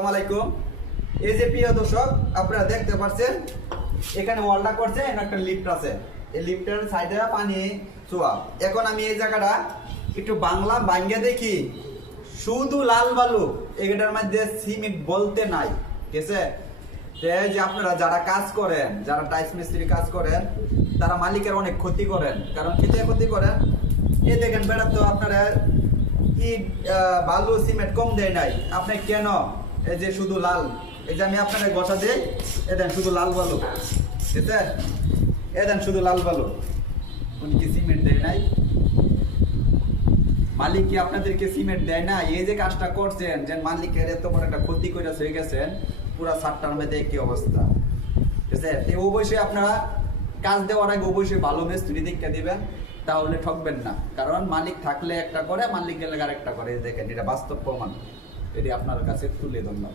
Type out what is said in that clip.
আসসালামাইকুম। এই যে প্রিয় দর্শক, আপনারা দেখতে পাচ্ছেন এখানে ওয়ালটা করছে, একটা লিফট আছে। এই লিফটের সাইডে পানি ছোঁয়া। এখন আমি এই জায়গাটা একটু বাংলা ভাঙ্গে দেখি, শুধু লাল বালু, এটার মধ্যে সিমেন্ট বলতে নাই। ঠিক আছে? যে আপনারা যারা কাজ করেন, যারা টাইলস মিস্ত্রি কাজ করেন, তারা মালিকের অনেক ক্ষতি করেন। কারণ কেটে ক্ষতি করেন, এই দেখেন বেড়া তো আপনারা ইট বালু সিমেন্ট কম দেয় নাই। আপনি কেন এই যে শুধু লাল, এই যে আমি আপনাদের গোটা দিই, এ দেন শুধু লাল বালু, ঠিক আছে? এ দেন শুধু লাল বালু, উনি কি সিমেন্ট দেয় নাই? মালিক কি আপনাদেরকে সিমেন্ট দেয় না? এই যে কাজটা করছেন, যে মালিকের এত বড় একটা ক্ষতি করে হয়ে গেছেন, পুরা সাতটার মধ্যে কি অবস্থা, ঠিক আছে? অবশ্যই আপনারা কাজ দেওয়ার আগে অবশ্যই ভালো মিস্ত্রি দেখে দিবেন, তাহলে ঠকবেন না। কারণ মালিক থাকলে একটা করে, মালিক গেলে আরেকটা করে। দেখেন, এটা বাস্তব প্রমাণ, এটি আপনার কাছে তুলে ধরলাম।